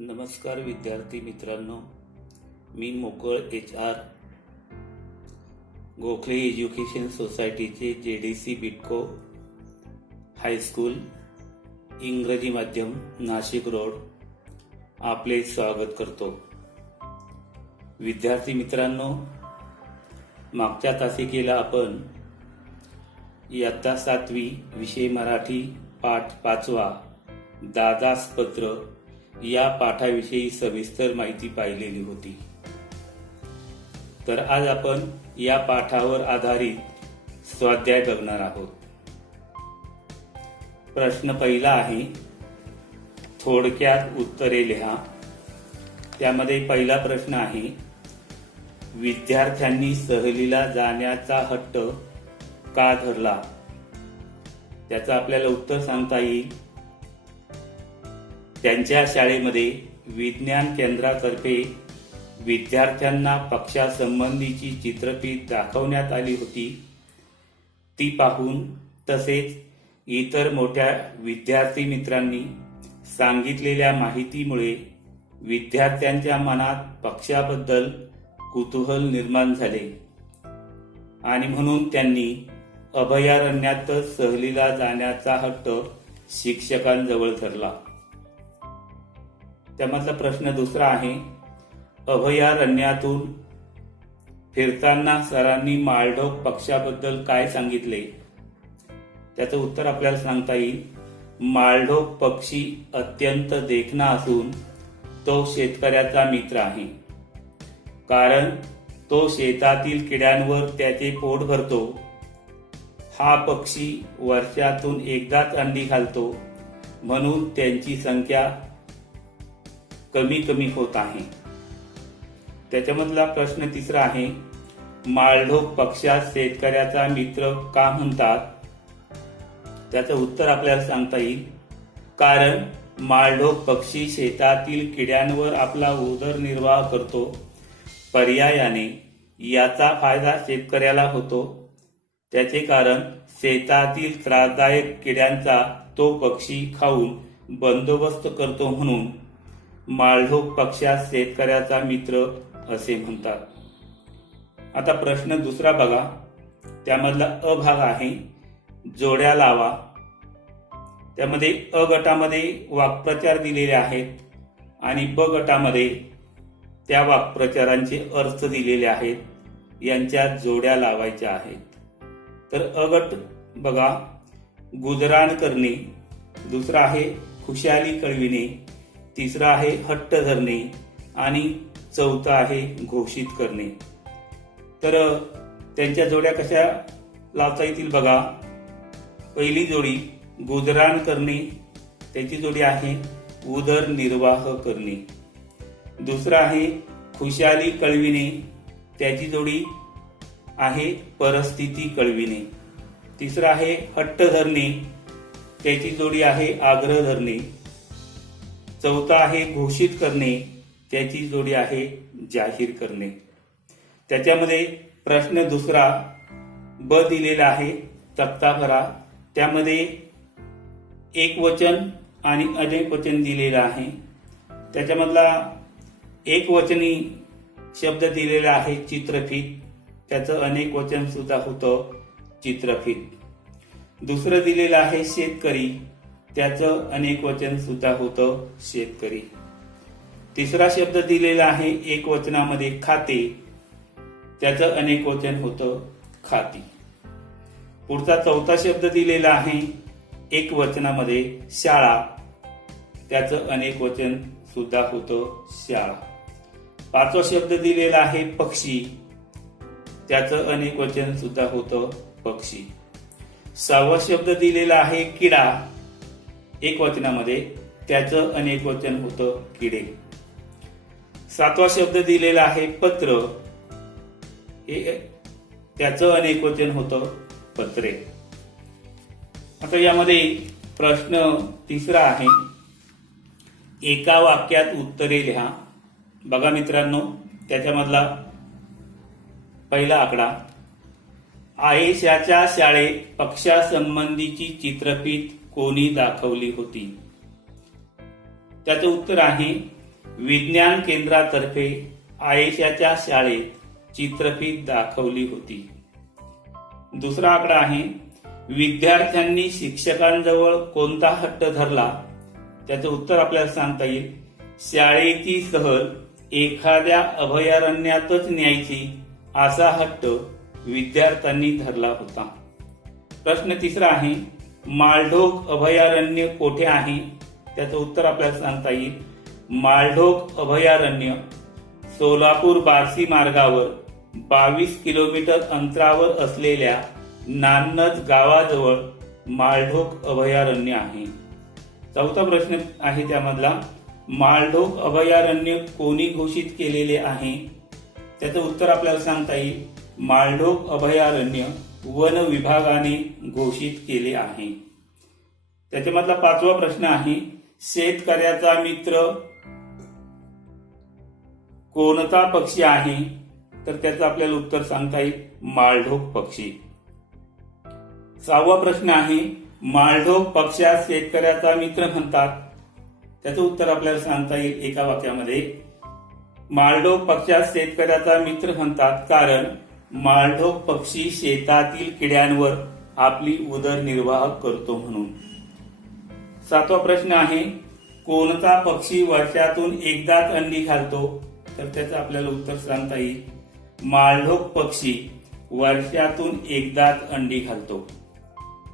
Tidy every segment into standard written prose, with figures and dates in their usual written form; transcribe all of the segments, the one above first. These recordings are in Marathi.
नमस्कार विद्यार्थी मित्रांनो, मी मोकळ HR गोखले एज्युकेशन सोसायटीचे JDC बिटको हायस्कूल इंग्रजी माध्यम नाशिक रोड आपले स्वागत करतो। विद्यार्थी मित्रांनो, मागच्या तासिकेला आपण इयत्ता 7वी विषय मराठी पाठ 5वा दादास पत्र या पाठाविषयी सविस्तर माहिती पाहिलेली होती। तर आज आपण या पाठावर आधारित स्वाध्याय बघणार आहोत। प्रश्न पहिला आहे, थोडक्यात उत्तरे लिहा। त्यामध्ये पहिला प्रश्न आहे, विद्यार्थ्यांनी सहलीला जाण्याचा हट्ट का धरला? त्याचं आपल्याला उत्तर सांगता येईल, त्यांच्या शाळेमध्ये विज्ञान केंद्रातर्फे विद्यार्थ्यांना पक्षासंबंधीची चित्रफीत दाखवण्यात आली होती। ती पाहून तसेच इतर मोठ्या विद्यार्थी मित्रांनी सांगितलेल्या माहितीमुळे विद्यार्थ्यांच्या मनात पक्षाबद्दल कुतूहल निर्माण झाले आणि म्हणून त्यांनी अभयारण्यात सहलीला जाण्याचा हट्ट शिक्षकांजवळ धरला। त्यामधला प्रश्न दुसरा आहे, अभयारण्यातून फिरताना सरांनी माळढोक पक्षाबद्दल काय सांगितले? त्याचं उत्तर आपल्याला सांगता येईल, माळढोक पक्षी अत्यंत देखणा असून तो शेतकऱ्याचा मित्र आहे, कारण तो शेतातील किड्यांवर त्याचे पोट भरतो। हा पक्षी वर्षातून एकदाच अंडी घालतो, म्हणून त्यांची संख्या कमी होत आहे। त्याच्यामधला प्रश्न तिसरा आहे, माळढोक पक्षास शेतकऱ्याचा मित्र का म्हणतात? त्याचं उत्तर आपल्याला सांगता येईल, कारण माळढोक पक्षी शेतातील किड्यांवर आपला उदरनिर्वाह करतो। पर्यायाने याचा फायदा शेतकऱ्याला होतो। त्याचे कारण शेतातील त्रासदायक किड्यांचा तो पक्षी खाऊन बंदोबस्त करतो, म्हणून माळढोक पक्षास शेतकऱ्याचा मित्र असे म्हणतात। आता प्रश्न दुसरा बघा, त्यामधला अ भाग आहे, जोड्या लावा। त्यामध्ये अ गटामध्ये वाक्प्रचार दिलेले आहेत आणि ब गटामध्ये त्या वाक्प्रचारांचे अर्थ दिलेले आहेत, यांच्या जोड्या लावायच्या आहेत। तर अ गट बघा, गुजराण करणे, दुसरा आहे खुशाली कळविणे, तिसरा आहे हट्ट धरणे आणि चौथा आहे घोषित करणे। तर त्यांच्या जोड्या कशा लावता येतील बघा। पहिली जोडी गुजराण करणे, त्याची जोडी आहे उदरनिर्वाह करणे। दुसरा आहे खुशाली कळविणे, त्याची जोडी आहे परिस्थिती कळविणे। तिसरा आहे हट्ट धरणे, त्याची जोडी आहे आग्रह धरणे। चौथा आहे घोषित करणे, त्याची जोडी आहे जाहीर करणे। त्याच्यामध्ये प्रश्न दुसरा ब दिलेला आहे, तक्ता भरा। त्यामध्ये एकवचन आणि अनेक वचन दिलेलं आहे। त्याच्यामधला एकवचनी शब्द दिलेला आहे चित्रफीत, त्याचं अनेक वचन सुद्धा होतं चित्रफीत। दुसरं दिलेलं आहे शेतकरी, त्याचं अनेक वचन सुद्धा होतं शेतकरी। तिसरा शब्द दिलेला आहे एक वचनामध्ये खाते, त्याचं अनेक वचन होतं खाती। पुढचा चौथा शब्द दिलेला आहे एक वचनामध्ये शाळा, त्याचं अनेक वचन सुद्धा होतं शाळा। पाचवा शब्द दिलेला आहे पक्षी, त्याचं अनेक वचन सुद्धा होतं पक्षी। सहावा शब्द दिलेला आहे किडा, एक वचनामध्ये, त्याचं अनेक वचन होतं किडे। सातवा शब्द दिलेला आहे पत्र, त्याचं अनेक वचन होतं पत्रे। आता यामध्ये प्रश्न तिसरा आहे, एका वाक्यात उत्तरे लिहा। बघा मित्रांनो, त्याच्यामधला पहिला आकडा, आयेशाच्या शाळेत पक्षासंबंधीची चित्रफीत कोणी दाखवली होती? त्याचं उत्तर आहे विज्ञान केंद्रातर्फे आयेशाच्या शाळेत चित्रफित दाखवली होती? दुसरा आकडा आहे, विद्यार्थ्यांनी शिक्षकांजवळ कोणता हट्ट धरला? त्याचं उत्तर आपल्याला सांगता येईल, शाळेची सहल एखाद्या अभयारण्यातच न्यायची असा हट्ट विद्यार्थ्यांनी धरला होता. प्रश्न तिसरा आहे, माळढोक अभयारण्य कोठे आहे? त्याचं उत्तर आपल्याला सांगता येईल, माळढोक अभयारण्य सोलापूर बार्शी मार्गावर 22 किलोमीटर अंतरावर असलेल्या नान्नज गावाजवळ माळढोक अभयारण्य आहे. चौथा प्रश्न आहे त्यामधला, माळढोक अभयारण्य कोणी घोषित केलेले आहे? त्याचं उत्तर आपल्याला सांगता येईल, माळढोक अभयारण्य वन विभागाने घोषित केले आहे. त्याच्यामधला पाचवा प्रश्न आहे, शेतकऱ्याचा मित्र कोणता पक्षी आहे? तर त्याचं आपल्याला उत्तर सांगता येईल, माळढोक पक्षी. सहावा प्रश्न आहे, माळढोक पक्षास शेतकऱ्याचा मित्र म्हणतात. त्याचं उत्तर आपल्याला सांगता येईल एका वाक्यामध्ये, माळढोक पक्षास शेतकऱ्याचा मित्र म्हणतात कारण माळढोक पक्षी शेतातील किड्यांवर आपली उदरनिर्वाह करतो म्हणून. सातवा प्रश्न आहे, कोणता पक्षी वर्षातून एकदाच अंडी घालतो? तर त्याचं आपल्याला उत्तर सांगता येईल, माळढोक पक्षी वर्षातून एकदाच अंडी घालतो.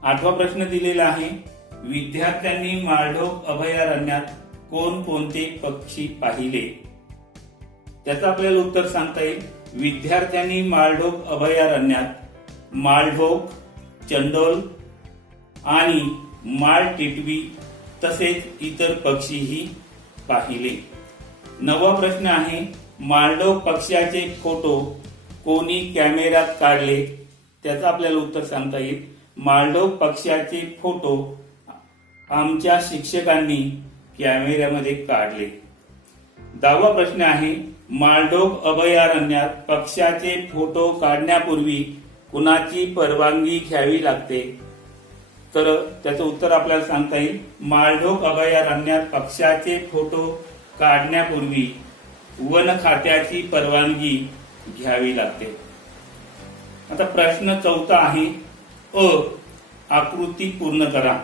आठवा प्रश्न दिलेला आहे, विद्यार्थ्यांनी माळढोक अभयारण्यात कोणकोणते पक्षी पाहिले? त्याचं आपल्याला उत्तर सांगता येईल, विद्यार्थ्यांनी माळढोक अभयारण्यात माळढोक, चंडोल आणि माळ टिटवी तसेच इतर पक्षीही पाहिले. नववा प्रश्न आहे, माळढोक पक्ष्याचे फोटो कोणी कॅमेऱ्यात काढले? त्याचं आपल्याला उत्तर सांगता येईल, माळढोक पक्ष्याचे फोटो आमच्या शिक्षकांनी कॅमेऱ्यामध्ये काढले. दहावा प्रश्न आहे, माळढोक अभयारण्यात पक्ष्याचे फोटो काढण्यापूर्वी कुणाची परवानगी घ्यावी लागते? तर त्याचं उत्तर आपल्याला सांगता येईल, माळढोक अभयारण्यात पक्ष्याचे फोटो काढण्यापूर्वी वन खात्याची परवानगी घ्यावी लागते. आता प्रश्न चौथा आहे, आकृती पूर्ण करा.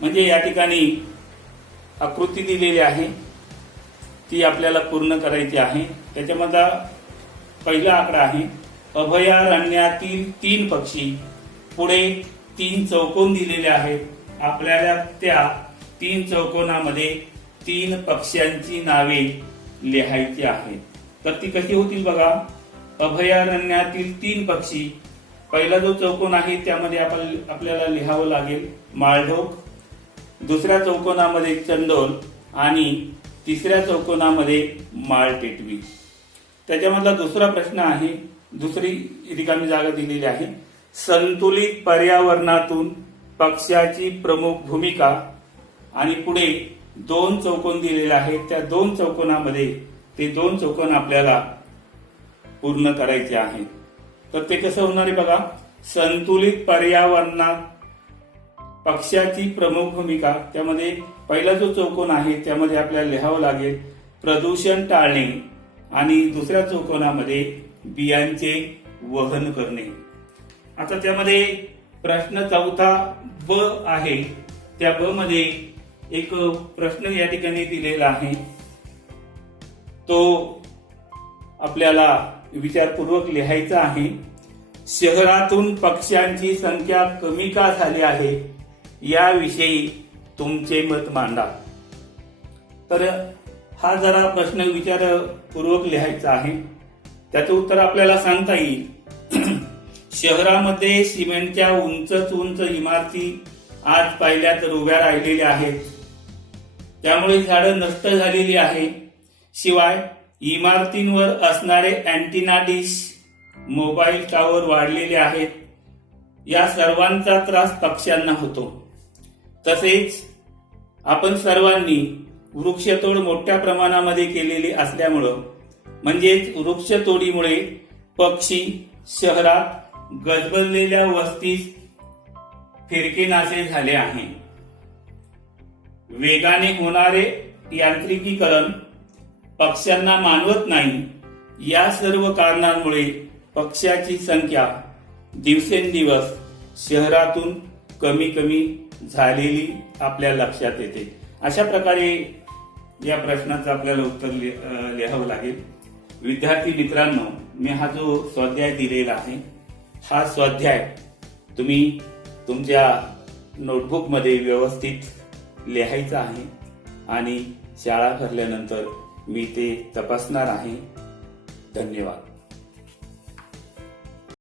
म्हणजे या ठिकाणी आकृती दिलेली आहे, ती आपल्याला पूर्ण करायची आहे. त्याच्यामधला पहिला आकडा आहे, अभयारण्यातील 3 पक्षी, पुढे 3 चौकोन दिलेले आहेत. आपल्याला त्या 3 चौकोनामध्ये 3 पक्ष्यांची नावे लिहायची आहेत. तर ती कशी होतील बघा, अभयारण्यातील 3 पक्षी, पहिला जो चौकोन आहे त्यामध्ये आपल्याला लिहावं लागेल माळढोक, दुसऱ्या चौकोनामध्ये चंडोल आणि तिसऱ्या चौकोनामध्ये माळ टिटवी. त्याच्यामधला दुसरा प्रश्न आहे, दुसरी रिकामी जागा दिलेली आहे, संतुलित पर्यावरणातून पक्ष्याची प्रमुख भूमिका, आणि पुढे 2 चौकोन दिलेले आहेत. त्या 2 चौकोनामध्ये ते 2 चौकोन आपल्याला पूर्ण करायचे आहेत. तर ते कसं होणार आहे बघा, संतुलित पर्यावरणात पक्ष्याची प्रमुख भूमिका, त्यामध्ये पहिला जो चौकोन आहे त्यामध्ये आपल्याला लिहावं लागेल प्रदूषण टाळणे, आणि दुसऱ्या चौकोनामध्ये बियांचे वहन करणे. आता त्यामध्ये प्रश्न चौथा ब आहे, त्या ब मध्ये एक प्रश्न या ठिकाणी दिलेला आहे, तो आपल्याला विचारपूर्वक लिहायचा आहे. शहरातून पक्ष्यांची संख्या कमी का झाली आहे याविषयी तुमचे मत मांडा. तर हा जरा प्रश्न विचारपूर्वक लिहायचा आहे. त्याचं उत्तर आपल्याला सांगता येईल, शहरामध्ये सिमेंटच्या उंच इमारती आज पाहिल्या तर उभ्या राहिलेल्या आहेत, त्यामुळे झाडं नष्ट झालेली आहे. शिवाय इमारतींवर असणारे अँटिना डिश, मोबाईल टावर वाढलेले आहेत. या सर्वांचा त्रास पक्ष्यांना होतो. तसेच आपण सर्वांनी वृक्षतोड मोठ्या प्रमाणामध्ये केलेली असल्यामुळं, म्हणजेच वृक्षतोडीमुळे पक्षी शहरात गजबजलेल्या वस्तीस फिरकेनासे झाले आहे. वेगाने होणारे यांत्रिकीकरण पक्ष्यांना मानवत नाही, या सर्व कारणांमुळे पक्ष्याची संख्या दिवसेंदिवस शहरातून कमी कमी झालेली आपल्या लक्षात येते. अशा प्रकारे या प्रश्नाचं आपल्याला उत्तर लिहावं लागेल. विद्यार्थी मित्रांनो, मी हा जो स्वाध्याय दिलेला आहे, हा स्वाध्याय तुम्ही तुमच्या नोटबुकमध्ये व्यवस्थित लिहायचा आहे आणि शाळा भरल्यानंतर मी ते तपासणार आहे. धन्यवाद.